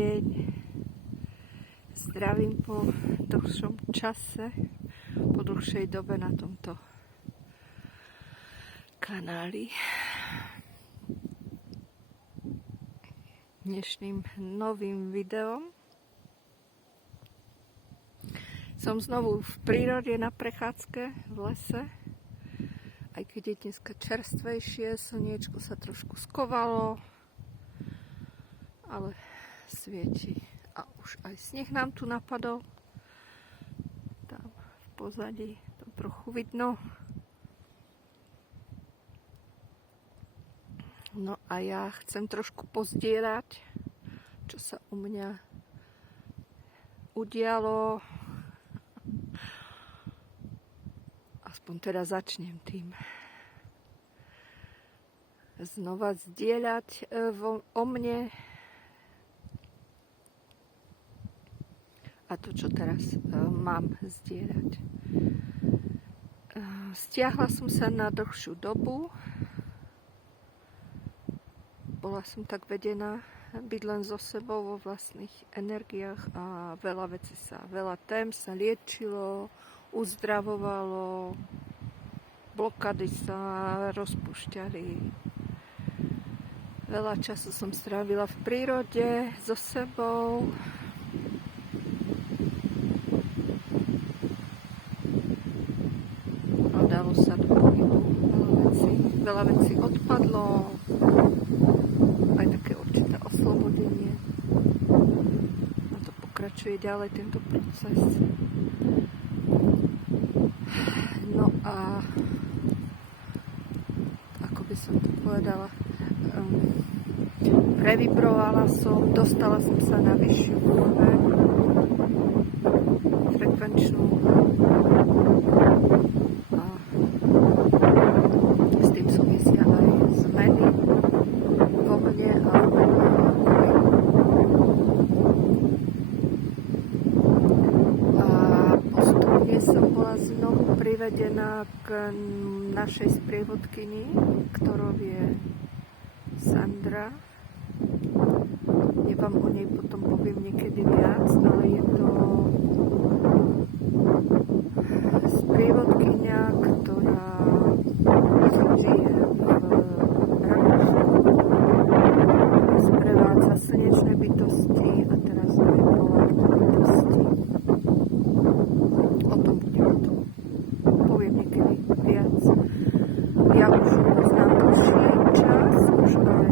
deň. Zdravím po dlhšom čase, po dlhšej dobe na tomto kanáli. Dnešným novým videom som znovu v prírode na prechádzke v lese. Aj keď je dneska čerstvejšie, slniečko sa trošku skovalo, ale svieti. A už aj sneh nám tu napadol. Tam v pozadí to trochu vidno. No a ja chcem trošku pozdieľať, čo sa u mňa udialo. Aspoň teda začnem tým. Znova zdieľať o mne a to, čo teraz mám zdieľať. Stiahla som sa na dlhšiu dobu. Bola som tak vedená byť len so sebou vo vlastných energiách a veľa tém sa liečilo, uzdravovalo, blokády sa rozpúšťali. Veľa času som strávila v prírode so sebou. Dalo sa do pohybu veľa vecí odpadlo, aj také určité oslobodenie. A to pokračuje ďalej tento proces. No a ako by som to povedala, previbrovala som, dostala som sa na vyššiu úroveň, frekvenčnú, a s tým súvisia aj zmeny vo mne a v mojom okolí. A postupne som bola znovu privedená k našej sprievodkyni, ktorou je Sandra. Ja vám o nej potom poviem niekedy viac, ale je to sprievodkyňa, ktorá žije v Rakúsku, sprevádza slnečné bytosti a teraz aj polárne bytosti. O tom poviem niekedy viac. Ja už poznám dlhší čas, už aj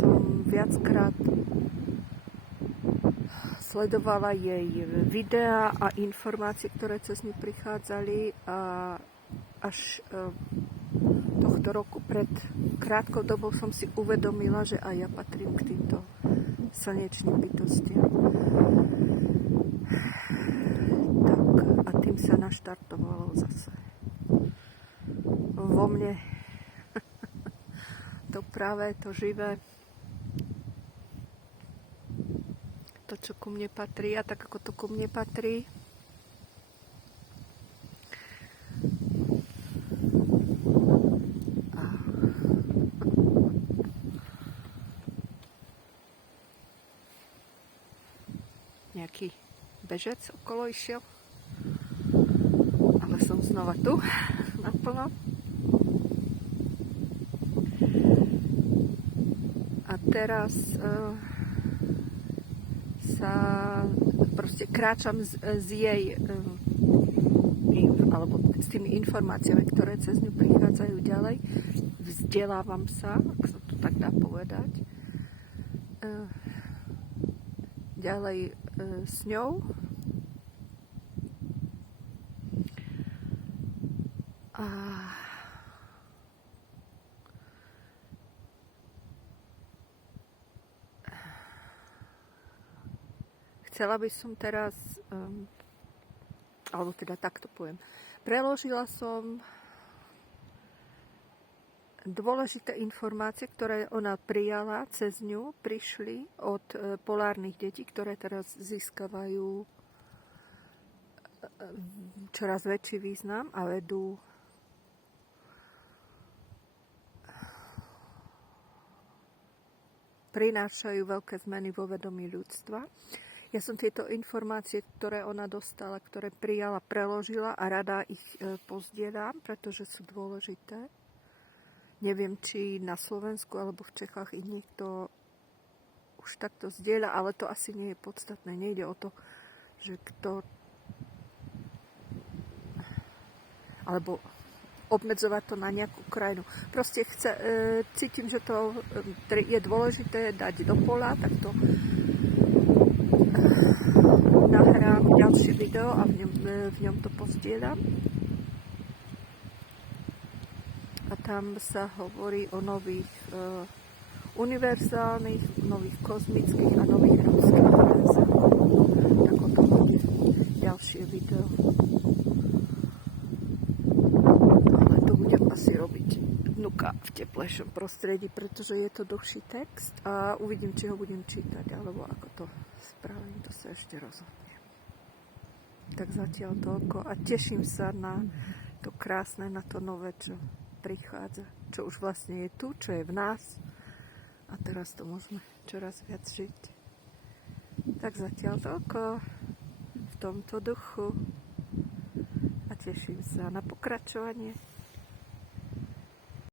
som viackrát sledovala jej videá a informácie, ktoré cez ňu prichádzali, a až tohto roku pred krátkou dobou som si uvedomila, že aj ja patrím k týmto slnečným bytostiam. Tak a tým sa naštartovalo zase vo mne to práve, to živé, to, čo ku mne patrí, a tak ako to ku mne patrí. A nejaký bežec okolo išiel, ale som znova tu naplno. A teraz sa proste kráčam z jej alebo s tými informáciami, ktoré cez ňu prichádzajú ďalej. Vzdelávam sa, ak sa to tak dá povedať, ďalej s ňou. A chcela by som teraz, alebo teda takto poviem, preložila som dôležité informácie, ktoré ona prijala cez ňu, prišli od polárnych detí, ktoré teraz získavajú čoraz väčší význam a vedú prinášajú veľké zmeny vo vedomí ľudstva. Ja som tieto informácie, ktoré ona dostala, ktoré prijala, preložila a rada ich pozdieľam, pretože sú dôležité. Neviem, či na Slovensku alebo v Čechách ich niekto už takto zdieľa, ale to asi nie je podstatné. Nejde o to, že kto... alebo obmedzovať to na nejakú krajinu. Proste cítim, že to je dôležité dať do pola, tak to nahrám ďalšie video a v ňom to pozdieľam. A tam sa hovorí o nových univerzálnych, nových kozmických a nových ľudských univerzáloch. Tak o tom bude ďalšie video. Ale to budem asi robiť vnuka v teplejšom prostredí, pretože je to dlhší text a uvidím, či ho budem čítať, alebo ako to spravím, to sa ešte rozhodnem. Tak zatiaľ toľko a teším sa na to krásne, na to nové, čo prichádza, čo už vlastne je tu, čo je v nás a teraz to môžeme čoraz viac žiť. Tak zatiaľ toľko v tomto duchu a teším sa na pokračovanie.